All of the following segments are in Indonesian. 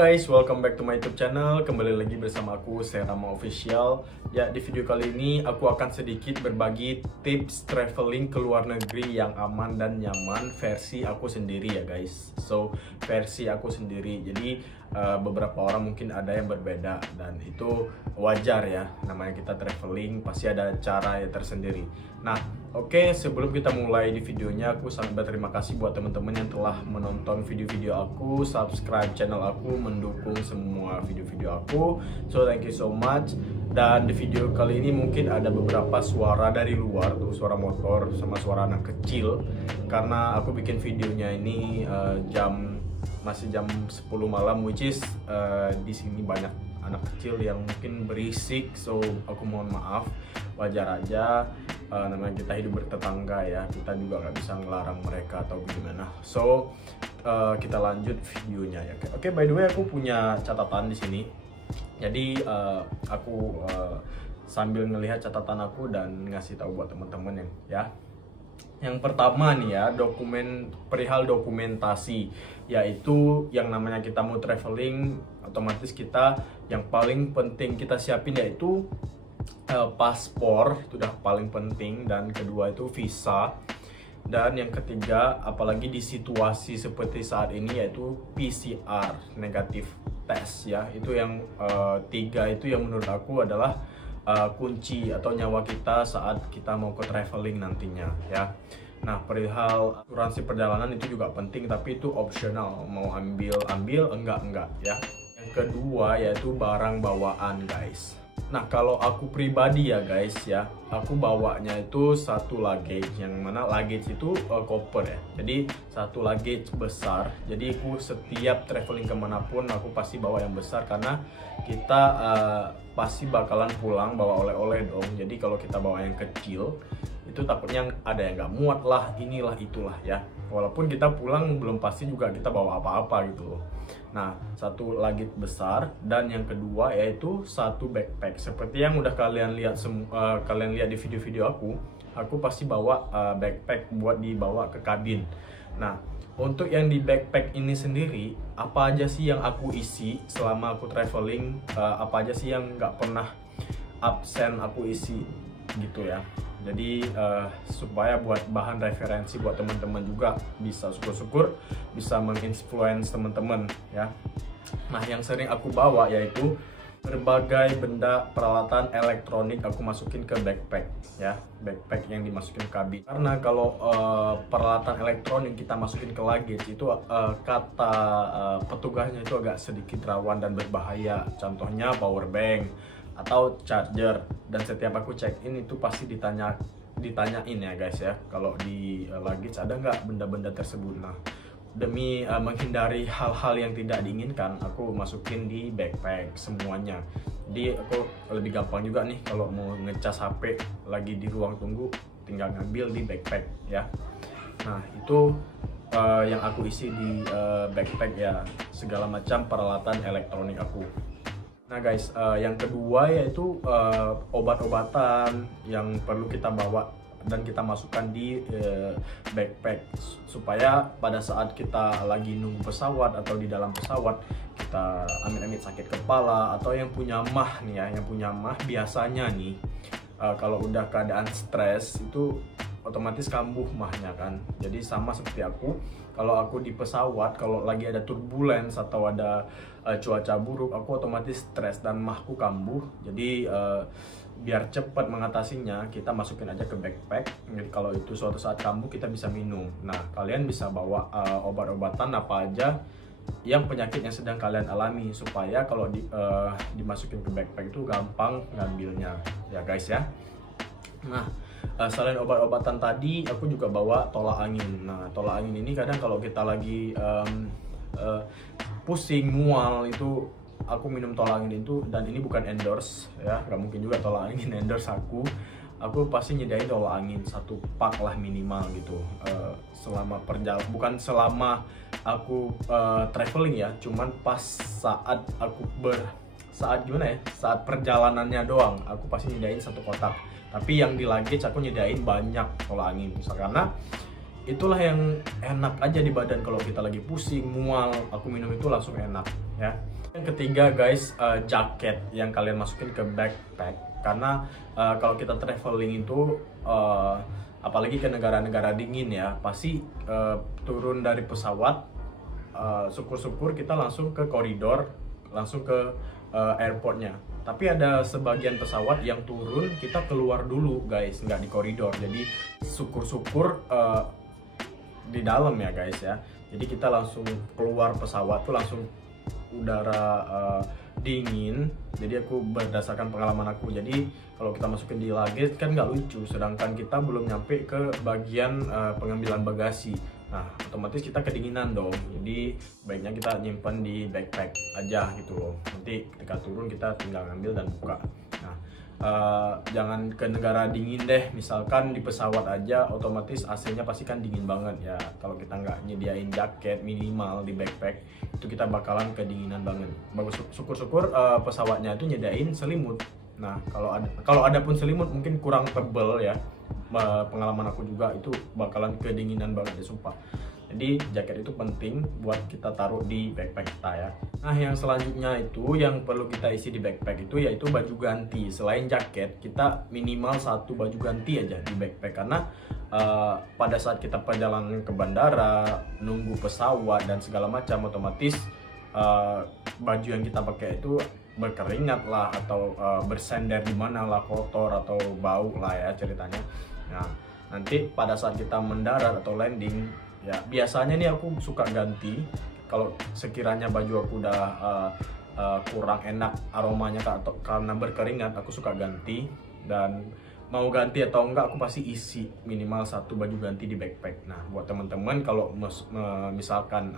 guys, welcome back to my YouTube channel. Kembali lagi bersama aku, Serama Official. Ya, di video kali ini aku akan sedikit berbagi tips traveling ke luar negeri yang aman dan nyaman versi aku sendiri ya guys. So, versi aku sendiri. Jadi beberapa orang mungkin ada yang berbeda dan itu wajar ya. Namanya kita traveling pasti ada cara ya tersendiri. Nah, oke, sebelum kita mulai di videonya, aku sangat berterima kasih buat teman-teman yang telah menonton video-video aku, subscribe channel aku, mendukung semua video-video aku. So thank you so much. Dan di video kali ini mungkin ada beberapa suara dari luar tuh, suara motor sama suara anak kecil. Karena aku bikin videonya ini masih jam 10 malam, which is di sini banyak anak kecil yang mungkin berisik, so aku mohon maaf, wajar aja. Namanya kita hidup bertetangga ya, kita juga nggak bisa ngelarang mereka atau gimana. So kita lanjut videonya ya. Oke, by the way aku punya catatan di sini. Jadi aku sambil ngelihat catatan aku dan ngasih tahu buat teman-teman ya. Yang pertama nih ya, perihal dokumentasi, yaitu yang namanya kita mau traveling, otomatis kita yang paling penting kita siapin yaitu paspor, itu udah paling penting, dan kedua itu visa, dan yang ketiga apalagi di situasi seperti saat ini yaitu PCR negatif tes ya. Itu yang tiga itu yang menurut aku adalah kunci atau nyawa kita saat kita mau ke traveling nantinya ya. Nah, perihal asuransi perjalanan itu juga penting, tapi itu optional, mau ambil enggak ya. Yang kedua yaitu barang bawaan guys. Nah, kalau aku pribadi ya guys ya, aku bawanya itu satu luggage, yang mana luggage itu koper ya. Jadi satu luggage besar. Jadi aku setiap traveling kemanapun aku pasti bawa yang besar, karena kita pasti bakalan pulang bawa oleh-oleh dong. Jadi kalau kita bawa yang kecil itu takutnya ada yang nggak muat lah, inilah itulah ya. Walaupun kita pulang belum pasti juga kita bawa apa-apa gitu loh. Nah, satu luggage besar, dan yang kedua yaitu satu backpack. Seperti yang udah kalian lihat di video-video aku pasti bawa backpack buat dibawa ke kabin. Nah, untuk yang di backpack ini sendiri, apa aja sih yang aku isi selama aku traveling, apa aja sih yang nggak pernah absen aku isi gitu ya. Jadi supaya buat bahan referensi buat teman-teman juga, bisa syukur-syukur bisa menginfluence teman-teman ya. Nah, yang sering aku bawa yaitu berbagai benda peralatan elektronik aku masukin ke backpack ya, backpack yang dimasukin ke kabin. Karena kalau peralatan elektronik kita masukin ke luggage itu kata petugasnya itu agak sedikit rawan dan berbahaya. Contohnya power bank atau charger, dan setiap aku check in itu pasti ditanyain ya guys ya, kalau di luggage ada nggak benda-benda tersebut. Nah, demi menghindari hal-hal yang tidak diinginkan, aku masukin di backpack semuanya. Jadi aku lebih gampang juga nih kalau mau ngecas HP lagi di ruang tunggu, tinggal ngambil di backpack ya. Nah, itu yang aku isi di backpack ya, segala macam peralatan elektronik aku. Nah guys, yang kedua yaitu obat-obatan yang perlu kita bawa dan kita masukkan di backpack, supaya pada saat kita lagi nunggu pesawat atau di dalam pesawat kita amit-amit sakit kepala, atau yang punya mah nih ya, yang punya mah biasanya nih kalau udah keadaan stres itu otomatis kambuh mahnya kan. Jadi sama seperti aku, kalau aku di pesawat, kalau lagi ada turbulence atau ada cuaca buruk, aku otomatis stres dan mahku kambuh. Jadi biar cepat mengatasinya, kita masukin aja ke backpack. Jadi kalau itu suatu saat kambuh, kita bisa minum. Nah, kalian bisa bawa obat-obatan apa aja yang penyakit yang sedang kalian alami, supaya kalau dimasukin ke backpack itu gampang ngambilnya ya guys ya. Nah, selain obat-obatan tadi, aku juga bawa tolak angin. Nah, tolak angin ini kadang kalau kita lagi pusing, mual, itu aku minum tolak angin itu. Dan ini bukan endorse ya, nggak mungkin juga tolak angin endorse aku. Aku pasti nyediain tolak angin satu pak lah minimal gitu, selama perjalanan, bukan selama aku traveling ya, cuman pas saat aku saat perjalanannya doang, aku pasti nyediain satu kotak. Tapi yang di luggage aku nyediain banyak tolak angin, karena itulah yang enak aja di badan. Kalau kita lagi pusing, mual, aku minum itu langsung enak ya. Yang ketiga guys, jaket yang kalian masukin ke backpack. Karena kalau kita traveling itu apalagi ke negara-negara dingin ya, pasti turun dari pesawat, syukur-syukur kita langsung ke koridor, langsung ke airportnya. Tapi ada sebagian pesawat yang turun kita keluar dulu guys, nggak di koridor. Jadi syukur-syukur di dalam ya guys ya. Jadi kita langsung keluar pesawat tuh langsung udara dingin. Jadi aku berdasarkan pengalaman aku, jadi kalau kita masukin di luggage kan nggak lucu, sedangkan kita belum nyampe ke bagian pengambilan bagasi. Nah otomatis kita kedinginan dong, jadi baiknya kita nyimpan di backpack aja gitu loh. Nanti ketika turun kita tinggal ngambil dan buka. Nah jangan ke negara dingin deh, misalkan di pesawat aja otomatis AC-nya pasti kan dingin banget ya. Kalau kita nggak nyediain jaket minimal di backpack, itu kita bakalan kedinginan banget. Bagus, syukur-syukur pesawatnya itu nyediain selimut. Nah kalau ada pun selimut mungkin kurang tebel ya. Pengalaman aku juga itu bakalan kedinginan banget ya sumpah. Jadi jaket itu penting buat kita taruh di backpack kita ya. Nah yang selanjutnya itu yang perlu kita isi di backpack itu yaitu baju ganti. Selain jaket, kita minimal 1 baju ganti aja di backpack. Karena pada saat kita perjalanan ke bandara, nunggu pesawat dan segala macam, otomatis baju yang kita pakai itu berkeringat lah, atau bersender di mana lah, kotor atau bau lah ya ceritanya. Nah nanti pada saat kita mendarat atau landing ya, biasanya nih aku suka ganti. Kalau sekiranya baju aku udah kurang enak aromanya atau karena berkeringat, aku suka ganti. Dan mau ganti atau enggak, aku pasti isi minimal 1 baju ganti di backpack. Nah buat teman-teman kalau misalkan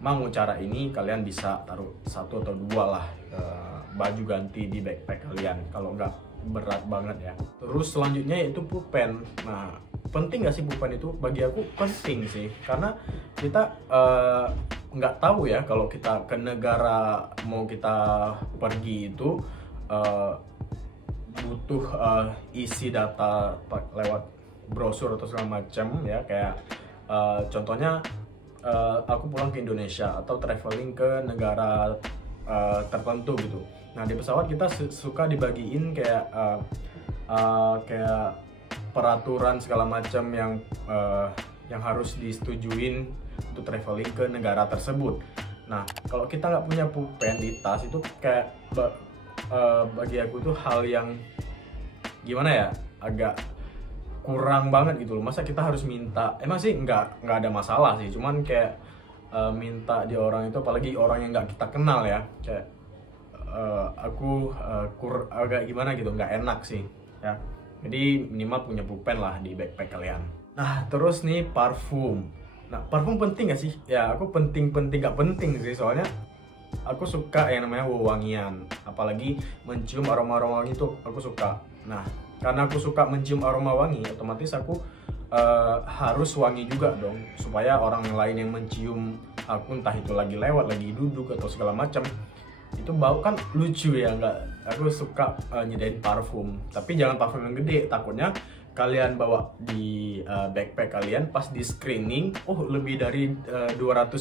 mau cara ini, kalian bisa taruh 1 atau 2 lah baju ganti di backpack kalian, kalau enggak berat banget ya. Terus selanjutnya yaitu pulpen. Nah penting gak sih pulpen itu? Bagi aku penting sih, karena kita nggak tahu ya kalau kita ke negara mau kita pergi itu butuh isi data lewat brosur atau segala macam ya. Kayak contohnya aku pulang ke Indonesia atau traveling ke negara tertentu gitu. Nah di pesawat kita suka dibagiin kayak peraturan segala macam yang harus disetujuin untuk traveling ke negara tersebut. Nah kalau kita nggak punya pulpen di tas itu kayak bagi aku tuh hal yang gimana ya, agak kurang banget gitu loh. Masa kita harus minta, emang sih nggak ada masalah sih, cuman kayak minta di orang itu, apalagi orang yang nggak kita kenal ya, kayak aku agak gimana gitu, nggak enak sih ya. Jadi minimal punya pulpen lah di backpack kalian. Nah terus nih parfum. Nah parfum penting gak sih? Ya aku penting gak penting sih, soalnya aku suka yang namanya wewangian. Apalagi mencium aroma wangi itu aku suka. Nah karena aku suka mencium aroma wangi, otomatis aku harus wangi juga dong, supaya orang lain yang mencium aku, entah itu lagi lewat, lagi duduk atau segala macam, itu bau kan lucu ya. Aku suka nyedain parfum, tapi jangan parfum yang gede, takutnya kalian bawa di backpack kalian pas di screening, lebih dari 200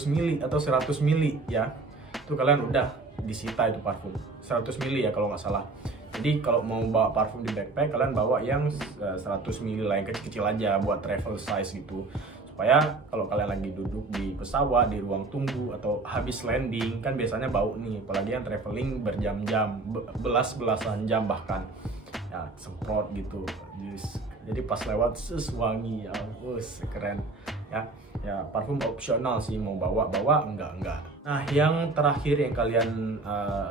mili atau 100 mili ya, itu kalian udah disita itu parfum. 100 mili ya kalau nggak salah. Jadi kalau mau bawa parfum di backpack, kalian bawa yang 100 mili lah, yang kecil-kecil aja buat travel size gitu. Supaya kalau kalian lagi duduk di pesawat, di ruang tunggu, atau habis landing, kan biasanya bau nih, apalagi yang traveling berjam-jam, belasan jam bahkan ya, semprot gitu. Jadi pas lewat wangi ya, keren ya. Parfum opsional sih, mau bawa enggak. Nah yang terakhir yang kalian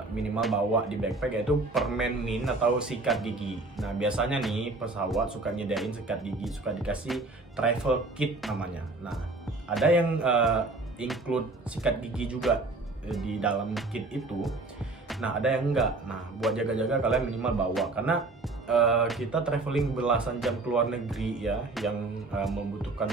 minimal bawa di backpack yaitu permen mint atau sikat gigi. Nah biasanya nih pesawat suka nyedain sikat gigi, suka dikasih travel kit namanya. Nah ada yang include sikat gigi juga di dalam kit itu. Nah ada yang enggak. Nah buat jaga-jaga kalian minimal bawa, karena kita traveling belasan jam ke luar negeri ya, yang membutuhkan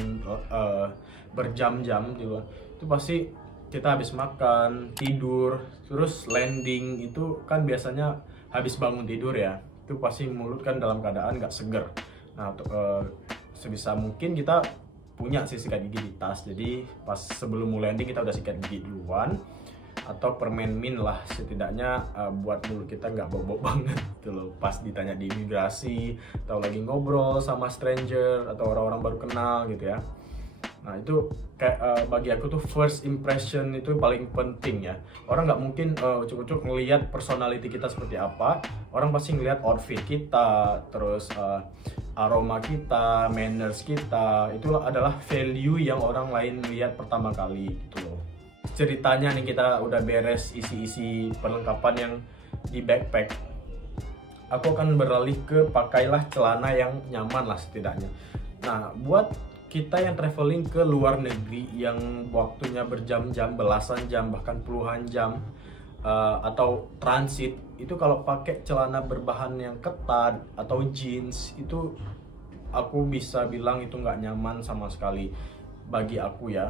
berjam-jam di luar. Itu pasti kita habis makan, tidur, terus landing itu kan biasanya habis bangun tidur ya, itu pasti mulut kan dalam keadaan nggak seger. Nah sebisa mungkin kita punya sih sikat gigi di tas, jadi pas sebelum mau landing kita udah sikat gigi duluan, atau permen mint lah setidaknya buat mulut kita nggak bau-bau banget gitu loh pas ditanya di imigrasi atau lagi ngobrol sama stranger atau orang-orang baru kenal gitu ya. Nah itu kayak bagi aku tuh first impression itu paling penting ya. Orang nggak mungkin ucuk-ucuk ngelihat personality kita seperti apa. Orang pasti ngelihat outfit kita, terus aroma kita, manners kita. Itu adalah value yang orang lain lihat pertama kali gitu loh. Ceritanya nih kita udah beres isi-isi perlengkapan yang di backpack. Aku akan beralih ke pakailah celana yang nyaman lah setidaknya. Nah buat kita yang traveling ke luar negeri yang waktunya berjam-jam, belasan jam, bahkan puluhan jam, atau transit, itu kalau pakai celana berbahan yang ketat atau jeans, itu aku bisa bilang itu nggak nyaman sama sekali. Bagi aku ya,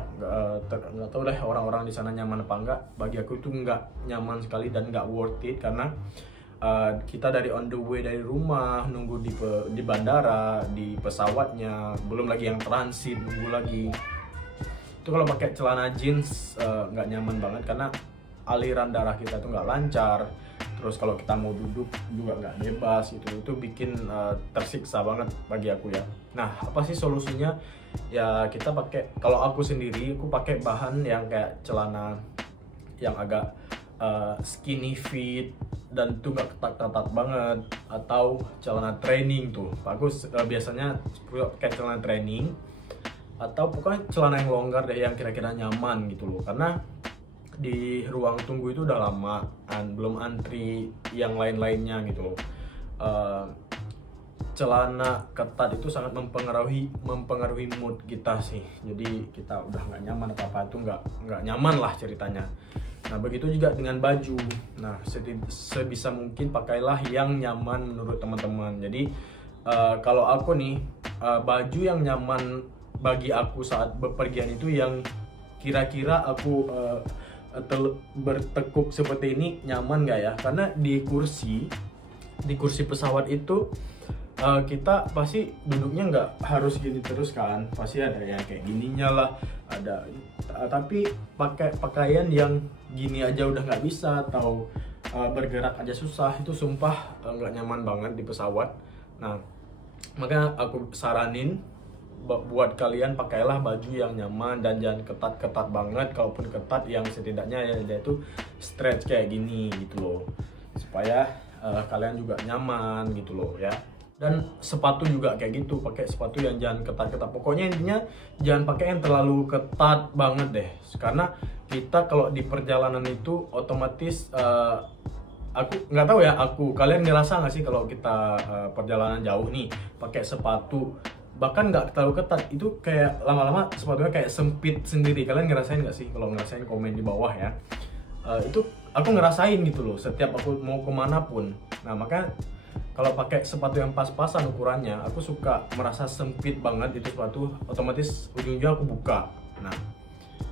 nggak tahu deh orang-orang di sana nyaman apa enggak. Bagi aku itu nggak nyaman sekali dan nggak worth it, karena kita dari on the way dari rumah, nunggu di bandara, di pesawatnya, belum lagi yang transit, nunggu lagi. Itu kalau pakai celana jeans nggak nyaman banget, karena aliran darah kita tuh nggak lancar. Terus kalau kita mau duduk juga nggak bebas, itu bikin tersiksa banget bagi aku ya. Nah apa sih solusinya? Ya kita pakai, kalau aku sendiri aku pakai bahan yang kayak celana yang agak skinny fit dan tuh nggak ketat-ketat banget, atau celana training tuh. Aku biasanya pakai celana training atau pokoknya celana yang longgar deh, yang kira-kira nyaman gitu loh. Karena di ruang tunggu itu udah lama, belum antri yang lain-lainnya gitu loh. Celana ketat itu sangat mempengaruhi mood kita sih. Jadi kita udah nggak nyaman apa-apa itu nggak nyaman lah ceritanya. Nah begitu juga dengan baju. Nah sebisa mungkin pakailah yang nyaman menurut teman-teman. Jadi kalau aku nih, baju yang nyaman bagi aku saat bepergian itu yang kira-kira aku bertekuk seperti ini nyaman nggak ya? Karena di kursi pesawat itu kita pasti duduknya nggak harus gini terus kan, pasti ada yang kayak gininya lah, ada. Tapi pakai pakaian yang gini aja udah nggak bisa, atau bergerak aja susah, itu sumpah nggak nyaman banget di pesawat. Nah makanya aku saranin buat kalian pakailah baju yang nyaman dan jangan ketat-ketat banget. Kalaupun ketat yang setidaknya ya dia itu stretch kayak gini gitu loh, supaya kalian juga nyaman gitu loh ya. Dan sepatu juga kayak gitu, pakai sepatu yang jangan ketat-ketat. Pokoknya intinya jangan pakai yang terlalu ketat banget deh, karena kita kalau di perjalanan itu otomatis aku nggak tahu ya, kalian ngerasa nggak sih kalau kita perjalanan jauh nih pakai sepatu bahkan nggak terlalu ketat, itu kayak lama-lama sepatunya kayak sempit sendiri. Kalian ngerasain nggak sih? Kalau ngerasain komen di bawah ya. Itu aku ngerasain gitu loh setiap aku mau kemana pun. Nah makanya kalau pakai sepatu yang pas-pasan ukurannya, aku suka merasa sempit banget itu sepatu, otomatis ujungnya aku buka. Nah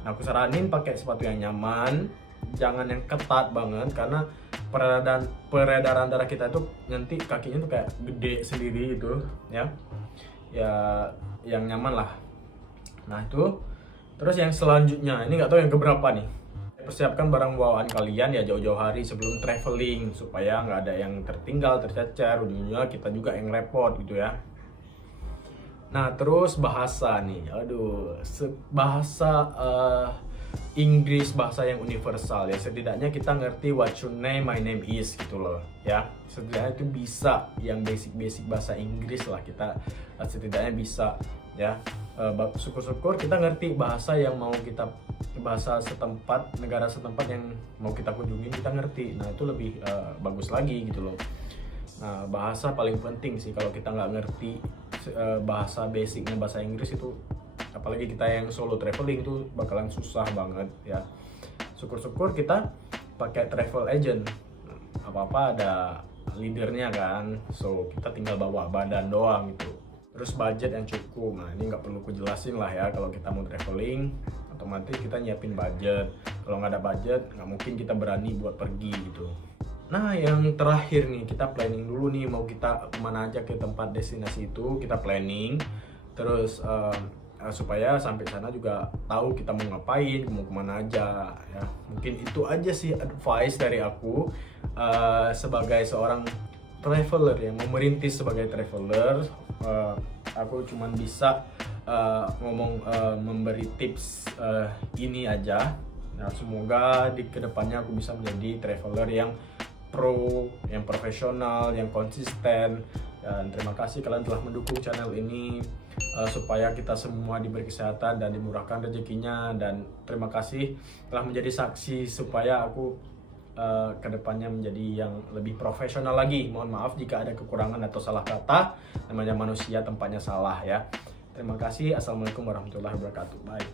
aku saranin pakai sepatu yang nyaman, jangan yang ketat banget, karena peredaran darah kita itu nanti kakinya tuh kayak gede sendiri gitu ya. Ya yang nyaman lah. Nah itu. Terus yang selanjutnya, ini nggak tahu yang keberapa nih. Persiapkan barang bawaan kalian ya jauh-jauh hari sebelum traveling, supaya nggak ada yang tertinggal, tercecer, ujungnya kita juga yang repot gitu ya. Nah terus bahasa nih, aduh, bahasa Inggris, bahasa yang universal ya. Setidaknya kita ngerti what your name, my name is gitu loh ya. Setidaknya itu bisa yang basic bahasa Inggris lah, kita setidaknya bisa ya. Syukur-syukur kita ngerti bahasa yang mau kita, bahasa setempat, negara setempat yang mau kita kunjungi kita ngerti. Nah itu lebih bagus lagi gitu loh. Nah bahasa paling penting sih, kalau kita nggak ngerti bahasa basicnya bahasa Inggris itu, apalagi kita yang solo traveling itu bakalan susah banget ya. Syukur-syukur kita pakai travel agent, apa-apa ada leadernya kan, so kita tinggal bawa badan doang gitu. Terus budget yang cukup, nah ini nggak perlu kujelasin lah ya. Kalau kita mau traveling otomatis kita nyiapin budget. Kalau nggak ada budget nggak mungkin kita berani buat pergi gitu. Nah yang terakhir nih, kita planning dulu nih mau kita kemana aja ke tempat destinasi itu, kita planning. Terus supaya sampai sana juga tahu kita mau ngapain, mau kemana aja ya. Mungkin itu aja sih advice dari aku sebagai seorang traveler yang mau merintis sebagai traveler. Aku cuman bisa memberi tips ini aja. Nah, semoga di kedepannya aku bisa menjadi traveler yang pro, yang profesional, yang konsisten. Dan terima kasih kalian telah mendukung channel ini supaya kita semua diberi kesehatan dan dimurahkan rezekinya. Dan terima kasih telah menjadi saksi supaya aku kedepannya menjadi yang lebih profesional lagi. Mohon maaf jika ada kekurangan atau salah kata. Namanya manusia, tempatnya salah ya. Terima kasih. Assalamualaikum warahmatullahi wabarakatuh. Bye.